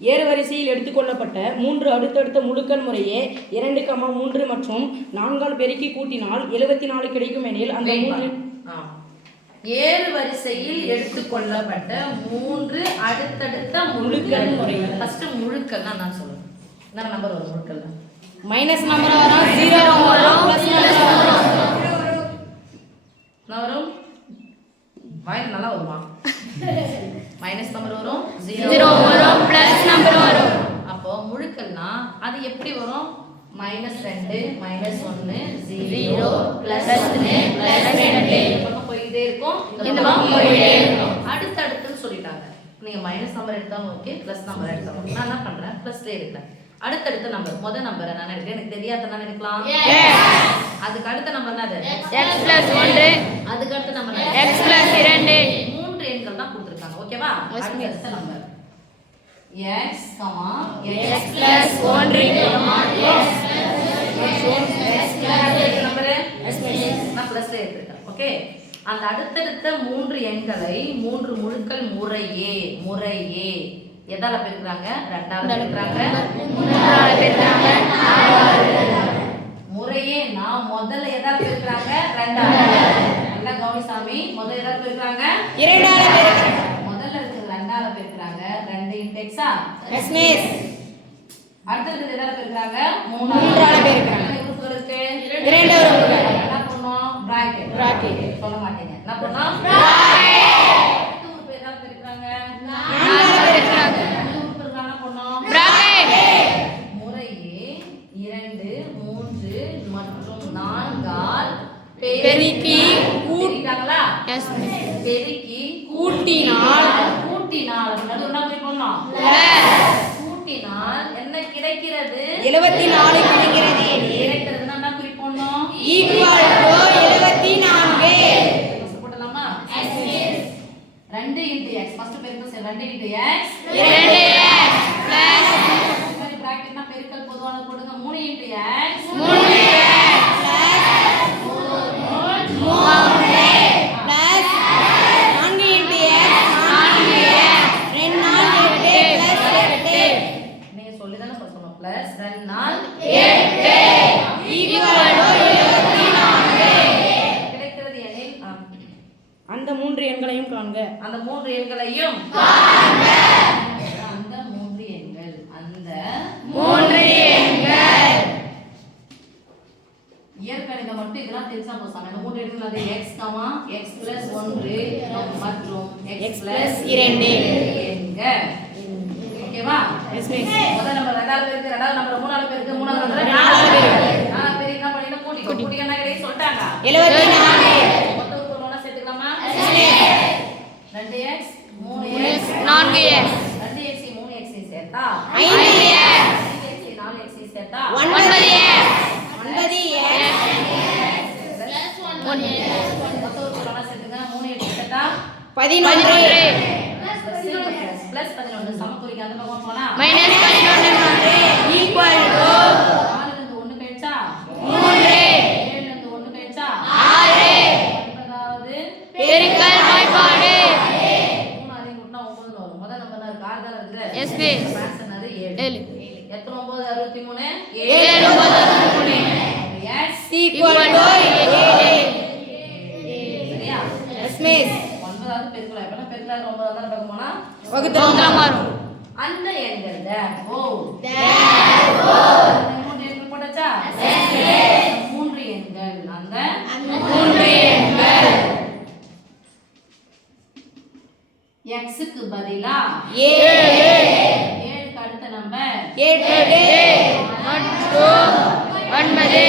ஏறுவரிசையில் எடுத்துக்கொள்ளப்பட்ட 3 அடுத்தடுத்த முழுக்கள் முறையே 2, 3 மற்றும் 4ஆல் பெருக்கி கூட்டினால் 74 கிடைக்கும் எனில் அந்த 3 ஏறுவரிசையில் எடுத்துக்கொள்ளப்பட்ட 3 அடுத்தடுத்த முழுக்கள் முறையே. ஃபர்ஸ்ட் முழுக்கள்னா நான் சொல்றேன். என்ன நம்பர் வரும் முழுக்கள்ல? மைனஸ் நம்பர் வரும், 0 வரும், பிளஸ் நம்பர் வரும். வரும் வாயில் நல்லா வருமா? மைனஸ் நம்பர் வரும், 0 வரும், பிளஸ் நம்பர் வரும். அப்போ முழுக்கள்னா அது எப்படி வரும்? -2 -1 0 +1 +2 பக்கம் போயிட்டே இருக்கும். இந்த பக்கம் போயிட்டே இருக்கும். அடுத்தடுத்துன்னு சொல்லிட்டாங்க. நீங்க மைனஸ் நம்பர் எடுத்தாலும் ஓகே, பிளஸ் நம்பர் எடுத்தாலும். நான் என்ன பண்றேன்? பிளஸ்ல எடுக்கிறேன். அடுத்தடுத்த நம்பர் முதல் நம்பரை நான் எடுக்கிறேன். எனக்கு தெரியாத நான் எடுக்கலாம். அதுக்கு அடுத்த நம்பர் என்னது? x + 1. அதுக்கு அடுத்த நம்பர் x + 2. 3 எண்கள் தான் கொடுத்திருக்காங்க. ஓகேவா? அடுத்த நம்பர் x, x + 1 நான் பிளஸ்ல எடுத்துட்டேன். ஓகே, அந்த அடுத்தடுத்த 3 எண்களை 3 முழுக்கள் முறையே எதால பெருக்குறாங்க? 2ஆல பெருக்குறாங்க, 3ஆல பெருக்குறாங்க, 4ஆல முறையே. நான் முதல்ல எதால பெருக்குறாங்க? 2ஆல. நல்லா கவனிசாமி, முதல்ல எதால பெருக்குறாங்க? 2ஆல பெருக்குறாங்க. முதல்ல இருக்கிறது 2ஆல பெருக்குறாங்க. 2 × x எஸ் மிஸ். அடுத்தது எதால பெருக்குறாங்க? 3ஆல பெருக்குறாங்க. உறுப்பு இருக்கு 2 உறுப்பு. என்ன பண்ணோம்? பிராக்கெட் சொல்ல மாட்டீங்க. என்ன பண்ணோம்? அடுத்த உறுப்பு எதால பெருக்குறாங்க? 4ஆல பெருக்குறாங்க. உறுப்பு இருக்கான பண்ணோம் பிராக்கெட். முறையே 2, 3 மற்றும் 4ஆல் பெருக்கி கூட்டிட்டாங்களா? எஸ் பெருக்கி கூட்டினால் நடுவுல என்ன பண்ணோம்? + கூட்டினால் என்ன கிடைக்கிறது? 74 கிடைக்கிறது. கிடைக்கிறதுனா என்ன குறிப்போம்? Equal to 74. போடலாமா? 2 × x ஃபர்ஸ்ட் பெருக்கல் 2 × x 2x + மாதிரி பிராக்கெட்னா பெருக்கல் பொதுவான போடுங்க. 3 × x 3x பிளஸ் 4 × x 2 நாள் 8 பிளஸ் 8. நீங்க சொல்லி தானே சொல்லணும். பிளஸ் 2 நாள் 8 ஈக்குவல் டு 74. கிடைக்கிறது எனில் அந்த 3 எண்களையும் காண்க. அந்த 3 எண்களையும் அந்த 3 எண்கள் 3 எண்கள் இயற்கணிதம் மட்டும் இதெல்லாம் தெரிஞ்சா போதும். அந்த 3 எண்கள் அது x, x + 1 மற்றும் x + 2 எண்கள். ஓகேவா? Yes miss. முதல் நம்பர் 2ஆல பெருக்கு, 2ஆவது நம்பர் 3ஆல பெருக்கு, 3ஆவது நம்பர் 4ஆல பெருக்கு. 4ஆல பெருக்கு என்ன பண்ணினா கூட்டி என்ன கிடைக்கும் சொல்லிட்டாங்க. 74. மொத்த உறுப்பு ஒண்ணா சேர்த்துக்கலாமா? 2x 3x 4x 2x 3x சேர்த்தா 5x 4x சேர்த்தா 9x 9x மொத்த உறுப்பு ஒண்ணா சேர்த்துங்க. 3x சேர்த்தா 11. பிளஸ் 11 சமக்குறிக்கு அந்த பக்கம் போனா -11 ஈக்குவல் டு 4 இருந்து 1 கழிச்சா 3 7 இருந்து 1 கழிச்சா 6 9வது பெருக்கல் வாய்ப்பாடு 3 அதையும் கூட்டினா 9 வரும். முதல் நம்பர் இருக்கு 6 தான் இருக்குது. Yes miss. ஆன்சர் என்னது? 7. எத்தனை 9 63 7 9 எஸ் ஈக்குவல் டு 8. சரியா? Yes miss. 9வது பெருக்கல் எப்பனா பெருக்கல் 9வது தான் பக்கம் போனா வகுத்தல் மாறும். அந்த எண்கள் ஓ மூன்று எண்கள் போட்டாச்சா? 3 எண்கள் அந்த 3 எண்கள் x க்கு பதிலா 7 7க்கு அடுத்த நம்பர் 8 மற்றும் 9